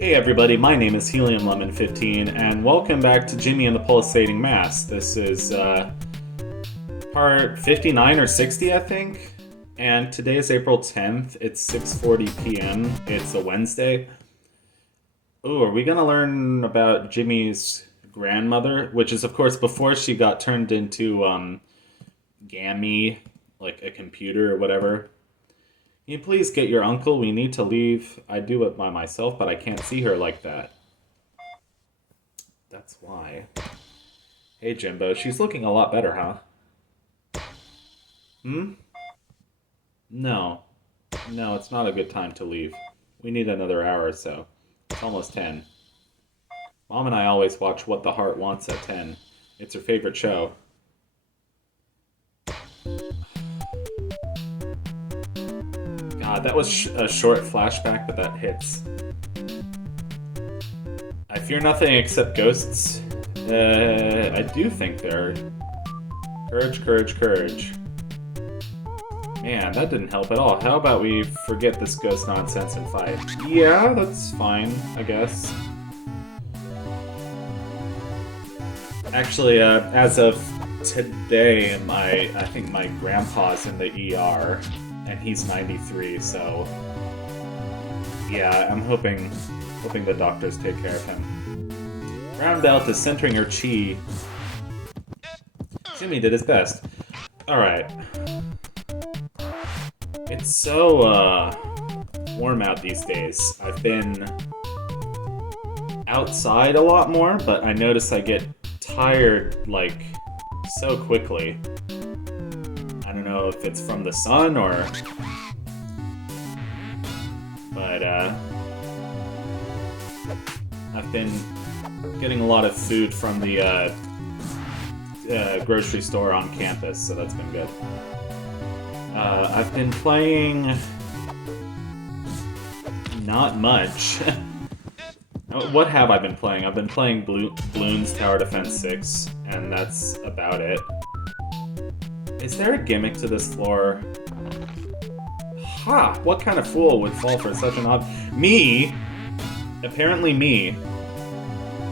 Hey everybody, my name is Helium Lemon 15, and welcome back to Jimmy and the Pulsating Mass. This is part 59 or 60, I think. And today is April 10th. It's 6:40 p.m. It's a Wednesday. Ooh, are we gonna learn about Jimmy's grandmother? Which is, of course, before she got turned into Gammy, like a computer or whatever. Can you please get your uncle? We need to leave. I do it by myself, but I can't see her like that. That's why. Hey, Jimbo. She's looking a lot better, huh? Hmm? No. No, it's not a good time to leave. We need another hour or so. It's almost 10. Mom and I always watch What the Heart Wants at 10. It's her favorite show. God, that was a short flashback, but that hits. I fear nothing except ghosts. I do think they're... Courage, courage, courage. Man, that didn't help at all. How about we forget this ghost nonsense and fight? Yeah, that's fine, I guess. Actually, as of today, I think my grandpa's in the ER, and he's 93, so... Yeah, I'm hoping the doctors take care of him. Brown belt is centering her chi. Jimmy did his best. Alright. It's so, warm out these days. I've been outside a lot more, but I notice I get tired, like, so quickly. I don't know if it's from the sun or... But, I've been getting a lot of food from the, grocery store on campus, so that's been good. I've been playing... Not much. What have I been playing? I've been playing Bloons Tower Defense 6, and that's about it. Is there a gimmick to this floor? Ha! What kind of fool would fall for such an odd... Me! Apparently me.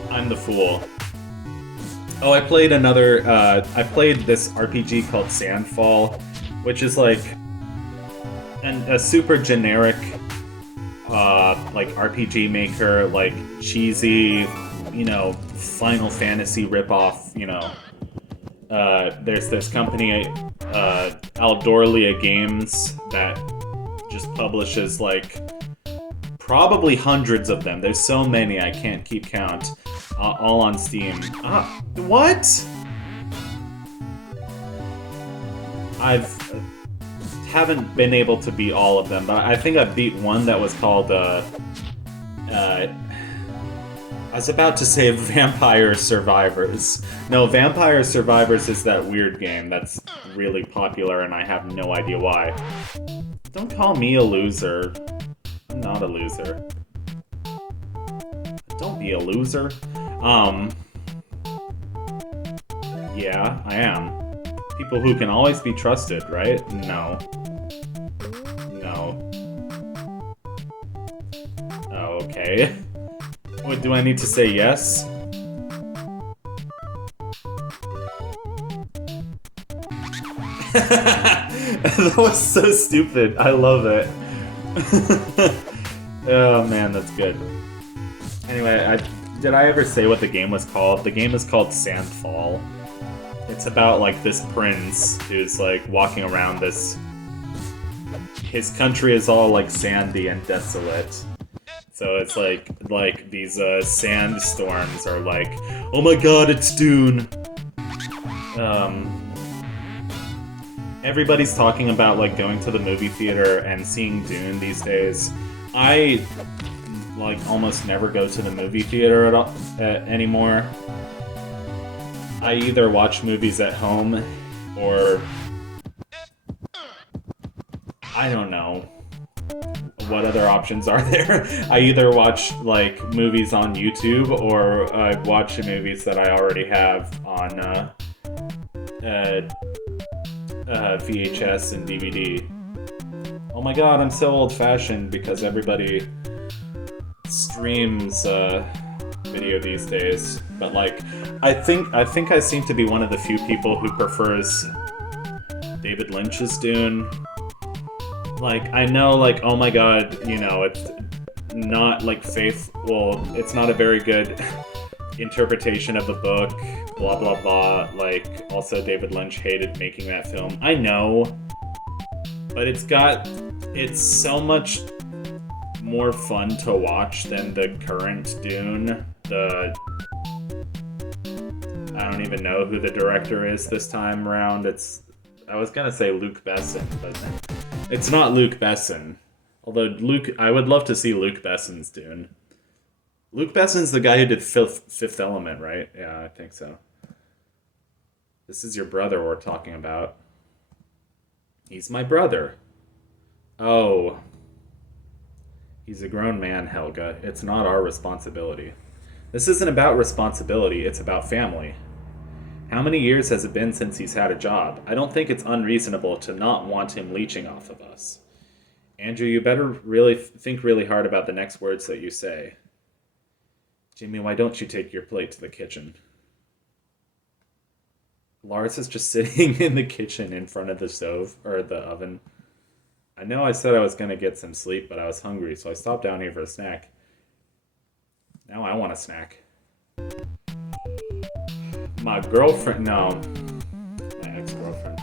I'm the fool. Oh, I played another... I played this RPG called Sandfall, which is like... a super generic... like RPG maker, like cheesy, you know, Final Fantasy ripoff, you know. There's this company, Aldorlia Games, that just publishes like probably hundreds of them. There's so many I can't keep count. All on Steam. What? Haven't been able to beat all of them, but I think I beat one that was called, I was about to say Vampire Survivors. No, Vampire Survivors is that weird game that's really popular and I have no idea why. Don't call me a loser. I'm not a loser. Don't be a loser. Yeah, I am. People who can always be trusted, right? No. No. Oh, okay. What, do I need to say yes? That was so stupid. I love it. Oh man, that's good. Anyway, did I ever say what the game was called? The game is called Sandfall. It's about, like, this prince who's, like, walking around this... His country is all, like, sandy and desolate. So it's, like these, sandstorms are like, oh my god, it's Dune! Everybody's talking about, like, going to the movie theater and seeing Dune these days. I, like, almost never go to the movie theater at all, anymore. I either watch movies at home, or... I don't know. What other options are there? I either watch, like, movies on YouTube, or I watch movies that I already have on, VHS and DVD. Oh my god, I'm so old-fashioned because everybody streams video these days, but like I think I seem to be one of the few people who prefers David Lynch's Dune. Like, I know, like, oh my god, you know, it's not like faithful, it's not a very good interpretation of the book, blah blah blah. Like, also David Lynch hated making that film. I know, but it's so much more fun to watch than the current Dune. I don't even know who the director is this time around. I was gonna say Luc Besson, but it's not Luc Besson. Although I would love to see Luc Besson's Dune. Luc Besson's the guy who did Fifth Element, right? Yeah, I think so. This is your brother we're talking about. He's my brother. Oh. He's a grown man, Helga. It's not our responsibility. This isn't about responsibility, it's about family. How many years has it been since he's had a job? I don't think it's unreasonable to not want him leeching off of us. Andrew, you better really think really hard about the next words that you say. Jimmy, why don't you take your plate to the kitchen? Lars is just sitting in the kitchen in front of the stove, or the oven. I know I said I was going to get some sleep, but I was hungry, so I stopped down here for a snack. Now I want a snack. My girlfriend, no, my ex-girlfriend.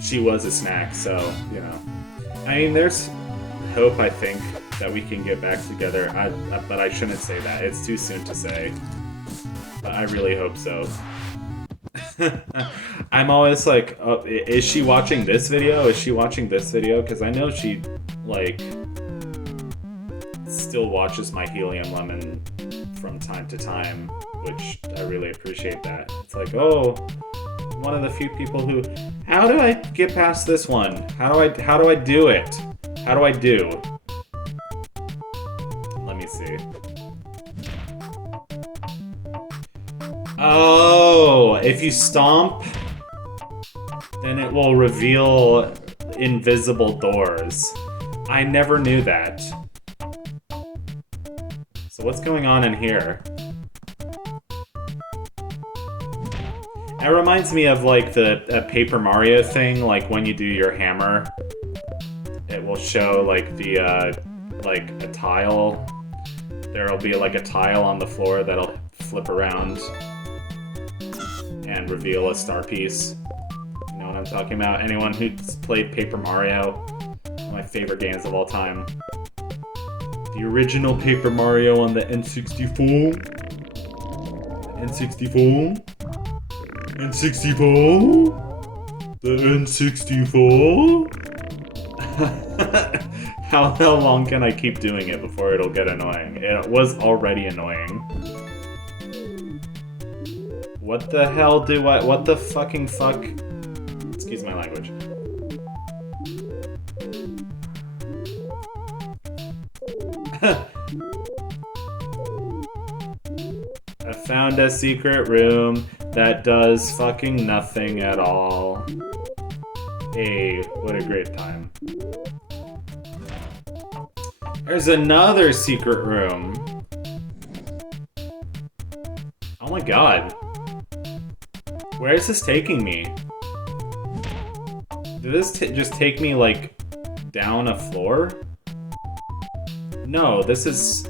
She was a snack, so, you know. I mean, there's hope, I think, that we can get back together, but I shouldn't say that. It's too soon to say. But I really hope so. I'm always like, oh, is she watching this video? Is she watching this video? Because I know she, like, still watches my Helium Lemon from time to time, which I really appreciate that. It's like, oh, one of the few people who, how do I get past this one? How do I do it? How do I do? Let me see. Oh, if you stomp, then it will reveal invisible doors. I never knew that. So what's going on in here? It reminds me of like the Paper Mario thing, like when you do your hammer, it will show like the like a tile. There'll be like a tile on the floor that'll flip around and reveal a star piece. You know what I'm talking about? Anyone who's played Paper Mario, one of my favorite games of all time. The original Paper Mario on the N64. N64. N64. The N64. How long can I keep doing it before it'll get annoying? It was already annoying. What the hell do I... What the fucking fuck? Excuse my language. I found a secret room that does fucking nothing at all. Hey, what a great time. There's another secret room. Oh my god. Where is this taking me? Did this just take me, like, down a floor? No, this is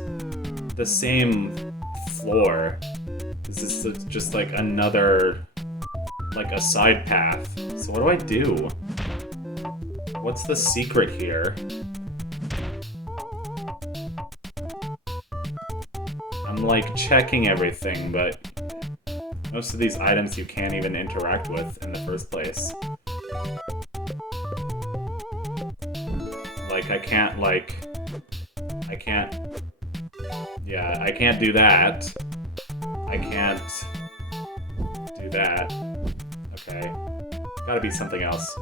the same floor. This is just, like, another, like, a side path. So what do I do? What's the secret here? I'm, like, checking everything, but most of these items you can't even interact with in the first place. Like, I can't do that. I can't do that. Okay. Gotta be something else.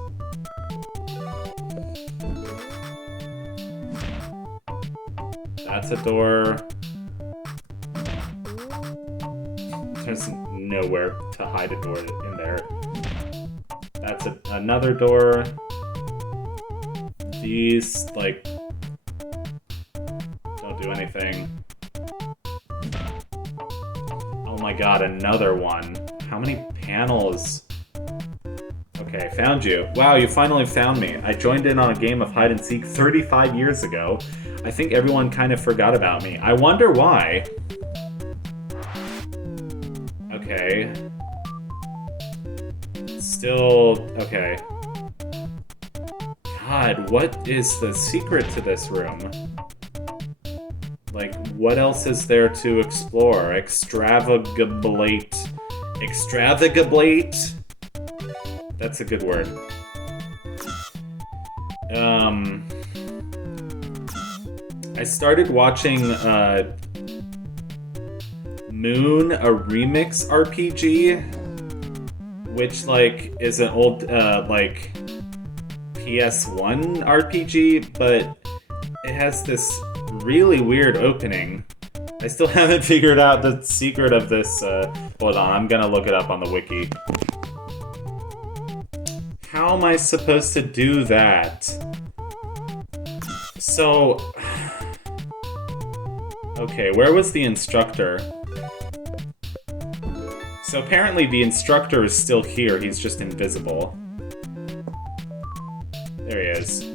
That's a door. There's nowhere to hide a door in there. That's another door. These, like... Don't do anything. Oh my god, another one. How many panels? Okay, found you. Wow, you finally found me. I joined in on a game of hide and seek 35 years ago. I think everyone kind of forgot about me. I wonder why. Okay. Still... okay. God, what is the secret to this room? Like, what else is there to explore? Extravagabulate. Extravagabulate? That's a good word. I started watching, Moon, a remix RPG, which, like, is an old, like, PS1 RPG, but it has this really weird opening. I still haven't figured out the secret of this, hold on, I'm gonna look it up on the wiki. How am I supposed to do that? So... okay, where was the instructor? So apparently the instructor is still here, he's just invisible. There he is.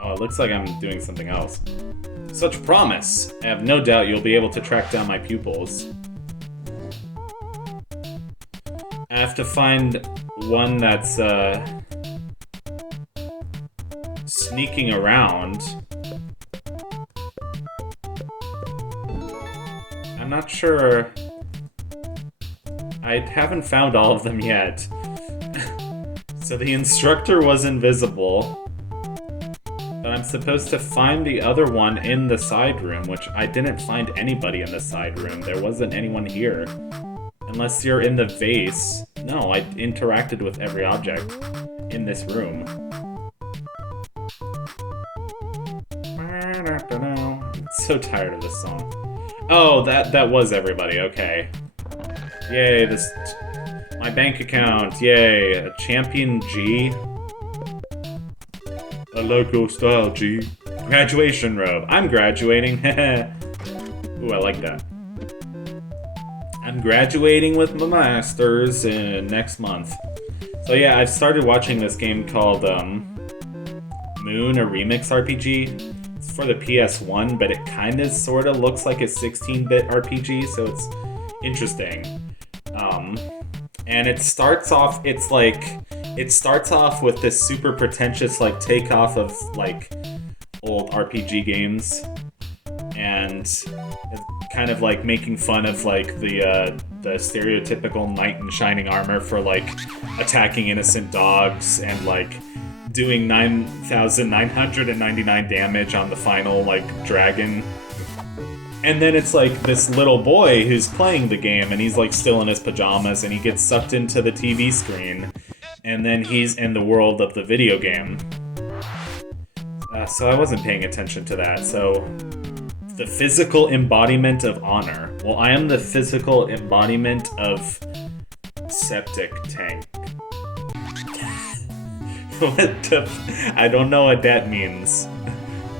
Oh, it looks like I'm doing something else. Such promise! I have no doubt you'll be able to track down my pupils. I have to find one that's, sneaking around. I'm not sure... I haven't found all of them yet. So the instructor was invisible. But I'm supposed to find the other one in the side room, which I didn't find anybody in the side room. There wasn't anyone here. Unless you're in the vase. No, I interacted with every object in this room. I'm so tired of this song. Oh, that was everybody, okay. Yay, this... my bank account, yay. A champion G. I like your style, G. Graduation robe. I'm graduating, ooh, I like that. I'm graduating with my masters in next month. So yeah, I've started watching this game called Moon, a remix RPG. It's for the PS1, but it kind of sort of looks like a 16-bit RPG, so it's interesting. And it starts off, it's like, it starts off with this super pretentious like takeoff of like old RPG games, and it's kind of like making fun of like the stereotypical knight in shining armor for like attacking innocent dogs and like doing 9,999 damage on the final like dragon. And then it's like this little boy who's playing the game and he's like still in his pajamas and he gets sucked into the TV screen and then he's in the world of the video game. So I wasn't paying attention to that, so... the physical embodiment of honor. Well, I am the physical embodiment of septic tank. What the... I don't know what that means.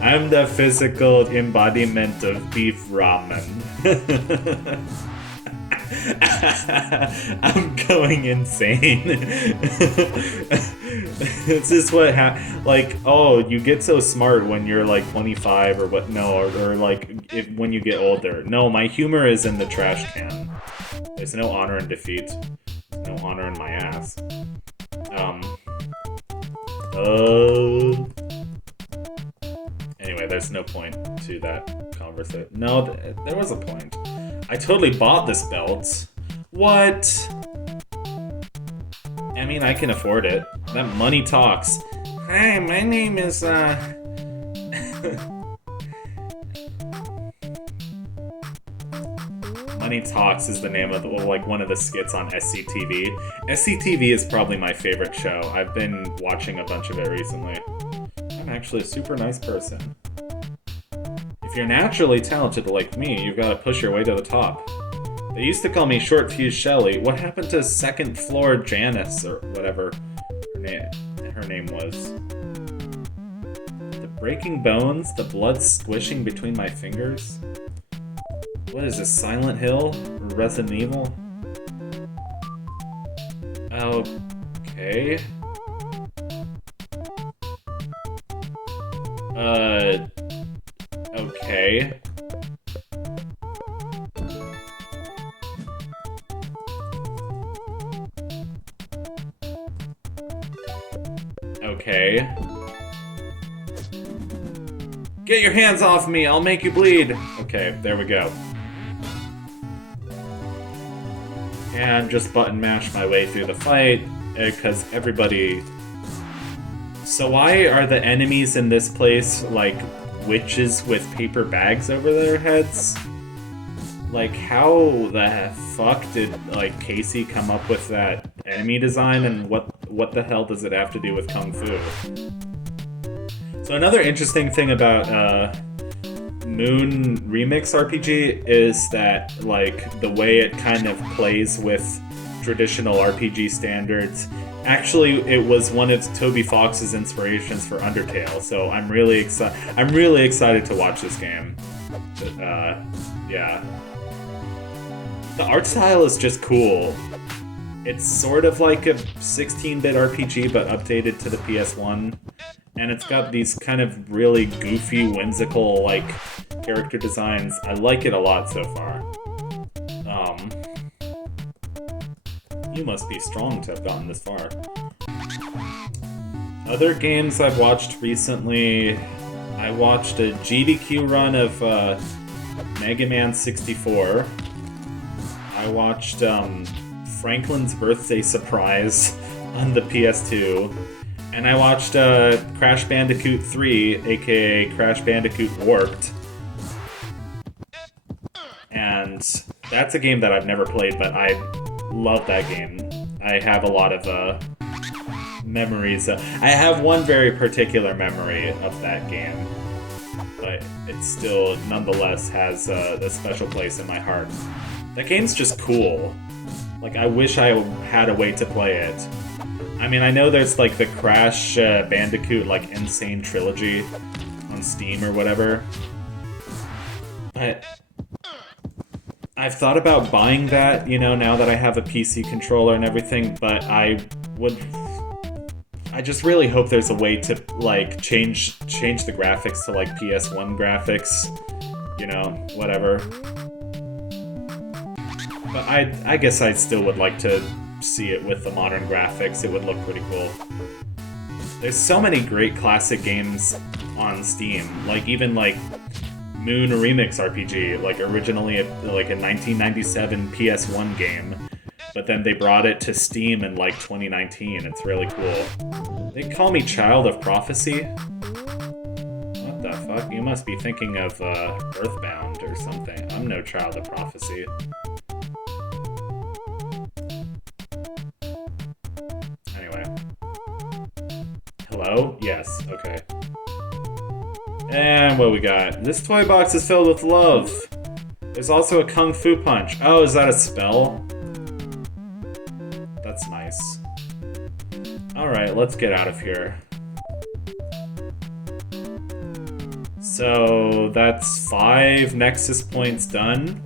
I'm the physical embodiment of beef ramen. I'm going insane. This is what like, oh, you get so smart when you're like 25 or what? No, or like when you get older. No, my humor is in the trash can. There's no honor in defeat. No honor in my ass. Anyway, there's no point to that conversation. No, there was a point. I totally bought this belt. What? I mean, I can afford it. That money talks. Hi, my name is, Money Talks is the name of, like, one of the skits on SCTV. SCTV is probably my favorite show. I've been watching a bunch of it recently. I'm actually a super nice person. If you're naturally talented like me, you've got to push your way to the top. They used to call me Short Fuse Shelly. What happened to Second Floor Janice, or whatever her name was? The breaking bones, the blood squishing between my fingers. What is this, Silent Hill? Or Resident Evil? Okay. Okay. Okay. Get your hands off me, I'll make you bleed! Okay, there we go. And just button mash my way through the fight, because everybody... So why are the enemies in this place, like, witches with paper bags over their heads? Like, how the fuck did, like, Casey come up with that enemy design, and what the hell does it have to do with Kung Fu? So another interesting thing about Moon Remix RPG is that, like, the way it kind of plays with traditional RPG standards. Actually, it was one of Toby Fox's inspirations for Undertale, so I'm really excited to watch this game. Yeah. The art style is just cool. It's sort of like a 16-bit RPG, but updated to the PS1. And it's got these kind of really goofy, whimsical, like, character designs. I like it a lot so far. You must be strong to have gotten this far. Other games I've watched recently... I watched a GDQ run of Mega Man 64. I watched Franklin's Birthday Surprise on the PS2. And I watched Crash Bandicoot 3, aka Crash Bandicoot Warped. And that's a game that I've never played, but I love that game. I have a lot of memories. I have one very particular memory of that game, but it still nonetheless has a special place in my heart. That game's just cool. Like, I wish I had a way to play it. I mean, I know there's, like, the Crash Bandicoot, like, Insane Trilogy on Steam or whatever. But I've thought about buying that, you know, now that I have a PC controller and everything, but I just really hope there's a way to, like, change the graphics to, like, PS1 graphics. You know, whatever. But I guess I still would like to see it with the modern graphics. It would look pretty cool. There's so many great classic games on Steam. Like, even, like, Moon Remix RPG, like, originally like a 1997 PS1 game, but then they brought it to Steam in, like, 2019. It's really cool. They call me Child of Prophecy? What the fuck? You must be thinking of Earthbound or something. I'm no Child of Prophecy. Hello? Yes, okay. And what we got? This toy box is filled with love. There's also a Kung Fu Punch. Oh, is that a spell? That's nice. Alright, let's get out of here. So, that's 5 Nexus points done.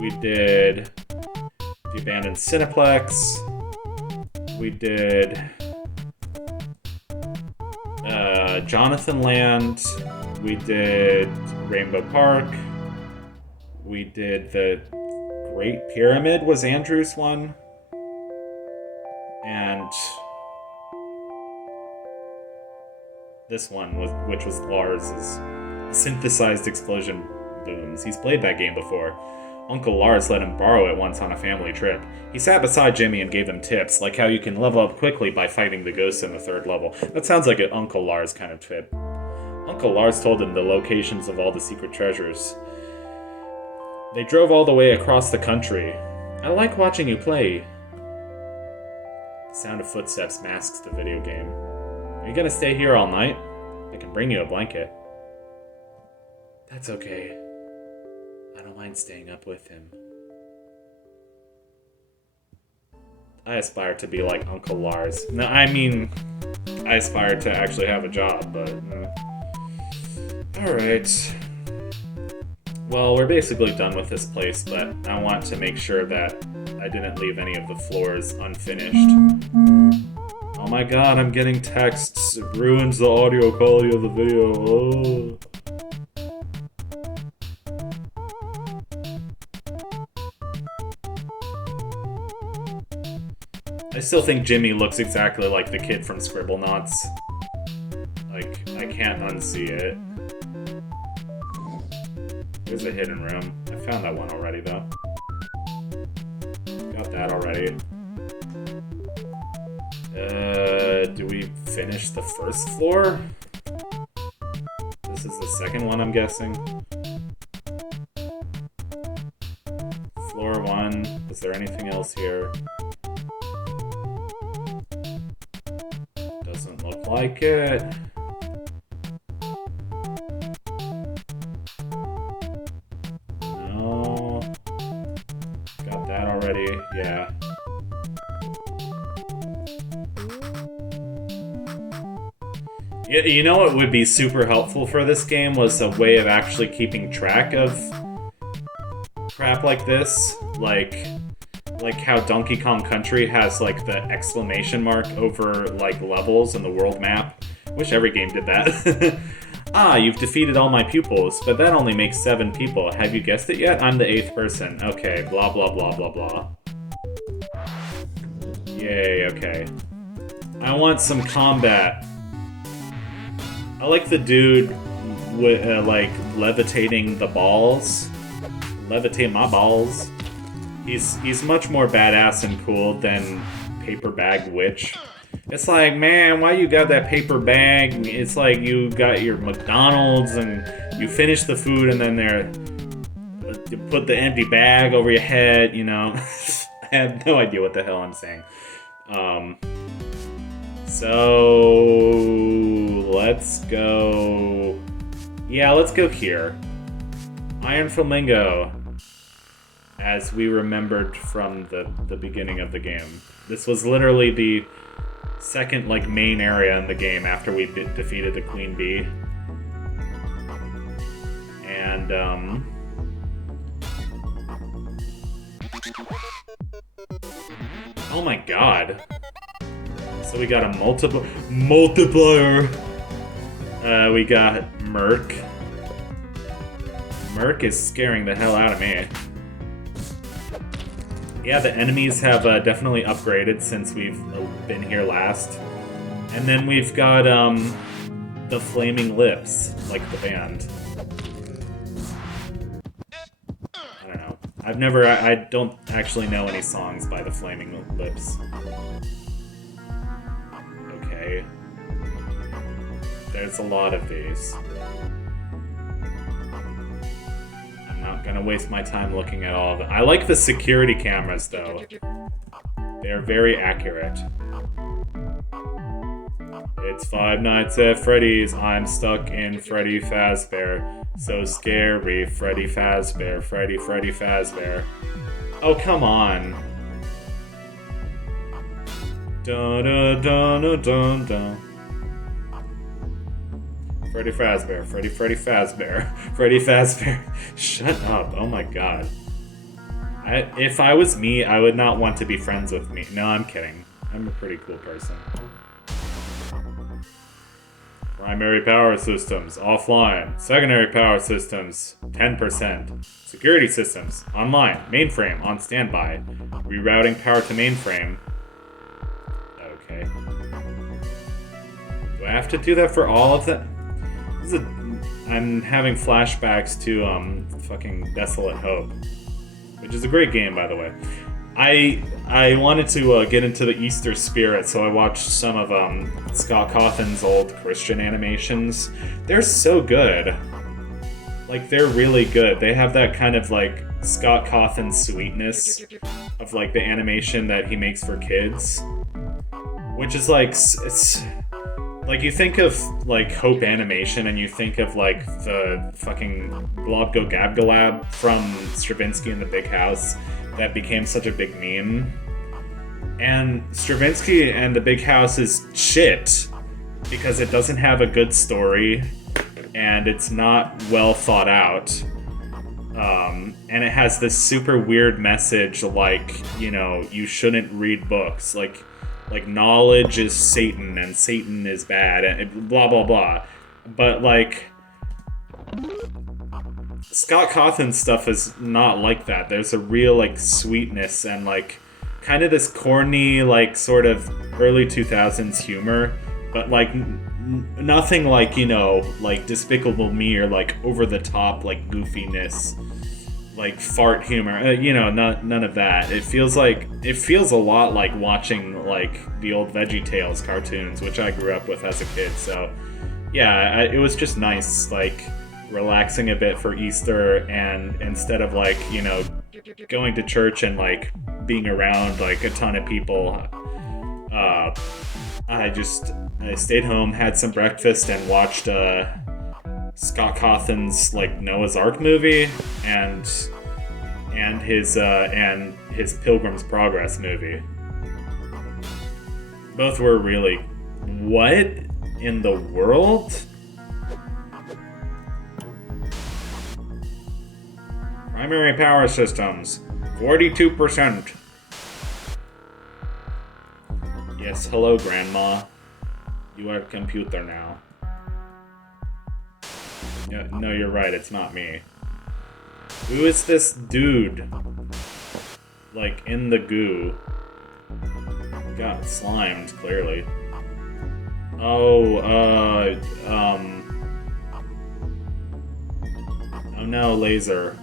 We did the Abandoned Cineplex. We did Jonathan Land, we did Rainbow Park, we did the Great Pyramid was Andrew's one, and this one, which was Lars's, Synthesized Explosion Booms. He's played that game before. Uncle Lars let him borrow it once on a family trip. He sat beside Jimmy and gave him tips, like how you can level up quickly by fighting the ghosts in the 3rd level. That sounds like an Uncle Lars kind of tip. Uncle Lars told him the locations of all the secret treasures. They drove all the way across the country. I like watching you play. The sound of footsteps masks the video game. Are you gonna stay here all night? I can bring you a blanket. That's okay. I don't mind staying up with him. I aspire to be like Uncle Lars. No, I mean, I aspire to actually have a job, but... Alright. Well, we're basically done with this place, but I want to make sure that I didn't leave any of the floors unfinished. Oh my god, I'm getting texts. It ruins the audio quality of the video. Oh. I still think Jimmy looks exactly like the kid from Scribblenauts. Like, I can't unsee it. There's a hidden room. I found that one already, though. Got that already. Do we finish the first floor? This is the second one, I'm guessing. Floor 1. Is there anything else here? Doesn't look like it. No. Got that already, yeah. You know what would be super helpful for this game was a way of actually keeping track of crap like this. Like how Donkey Kong Country has like the exclamation mark over like levels in the world map. Wish every game did that. Ah, you've defeated all my pupils, but that only makes 7 people. Have you guessed it yet? I'm the 8th person. Okay, blah blah blah blah blah. Yay, okay. I want some combat. I like the dude with, like, levitating the balls. Levitate my balls. He's much more badass and cool than Paper Bag Witch. It's like, man, why you got that paper bag? It's like you got your McDonald's and you finish the food and then you put the empty bag over your head, you know? I have no idea what the hell I'm saying. So let's go. Yeah, let's go here. Iron Flamingo, as we remembered from the beginning of the game. This was literally the second like main area in the game after we defeated the Queen Bee. And oh my god. So we got a multiplier. We got Merc. Merc is scaring the hell out of me. Yeah, the enemies have definitely upgraded since we've been here last. And then we've got the Flaming Lips, like the band. I don't know. I don't actually know any songs by the Flaming Lips. Okay. There's a lot of these. I'm not gonna waste my time looking at all of them. I like the security cameras, though. They're very accurate. It's Five Nights at Freddy's. I'm stuck in Freddy Fazbear. So scary, Freddy Fazbear. Freddy Fazbear. Oh, come on. Dun dun dun dun dun dun. Freddy Fazbear, Freddy Fazbear, Freddy Fazbear. Shut up, oh my god. If I was me, I would not want to be friends with me. No, I'm kidding. I'm a pretty cool person. Primary power systems, offline. Secondary power systems, 10%. Security systems, online. Mainframe, on standby. Rerouting power to mainframe. Okay. Do I have to do that for all of that? I'm having flashbacks to fucking Desolate Hope, which is a great game, by the way. I wanted to get into the Easter spirit, so I watched some of Scott Cawthon's old Christian animations. They're so good. Like, they're really good. They have that kind of like Scott Cawthon sweetness of like the animation that he makes for kids, which is like it's. Like, you think of, like, Hope Animation, and you think of, like, the fucking Globgo Gabgalab from Stravinsky and the Big House that became such a big meme. And Stravinsky and the Big House is shit, because it doesn't have a good story. and it's not well thought out. And it has this super weird message, like, you know, you shouldn't read books, like knowledge is Satan and Satan is bad, and blah blah blah. But like, Scott Cawthon's stuff is not like that. There's a real like sweetness and like kind of this corny, like sort of early 2000s humor, but like nothing like, you know, like Despicable Me or like over the top like goofiness, like fart humor, you know, none of that. It feels a lot like watching like the old VeggieTales cartoons, which I grew up with as a kid. So yeah, it was just nice, like relaxing a bit for Easter, and instead of like, you know, going to church and like being around like a ton of people, I stayed home, had some breakfast, and watched Scott Cawthon's like Noah's Ark movie and his Pilgrim's Progress movie. Both were really, what in the world? Primary power systems, 42%. Yes, hello, Grandma. You are a computer now. No, you're right, it's not me. Who is this dude? Like, in the goo. Got slimed, clearly. Oh, oh no, laser.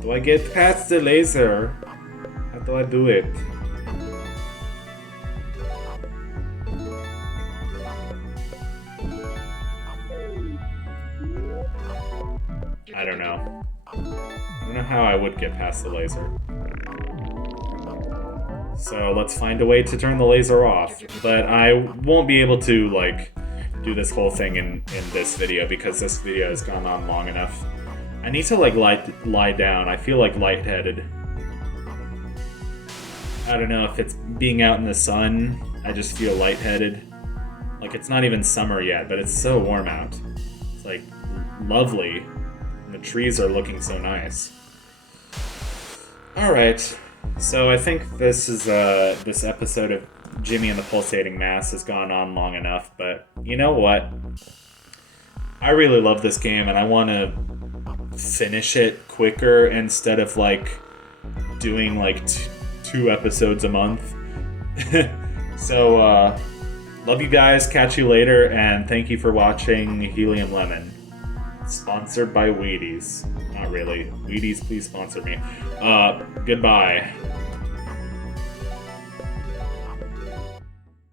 Do I get past the laser? How do I do it? I don't know. I don't know how I would get past the laser. So let's find a way to turn the laser off. But I won't be able to, like, do this whole thing in this video because this video has gone on long enough. I need to, like, lie down. I feel, like, lightheaded. I don't know if it's being out in the sun. I just feel lightheaded. Like, it's not even summer yet, but it's so warm out. It's, like, lovely. And the trees are looking so nice. Alright. So I think this is, this episode of Jimmy and the Pulsating Mass has gone on long enough, but you know what? I really love this game, and I want to finish it quicker instead of like doing like two episodes a month. So love you guys, catch you later, and thank you for watching Helium Lemon, sponsored by Wheaties. Not really. Wheaties, please sponsor me. Goodbye.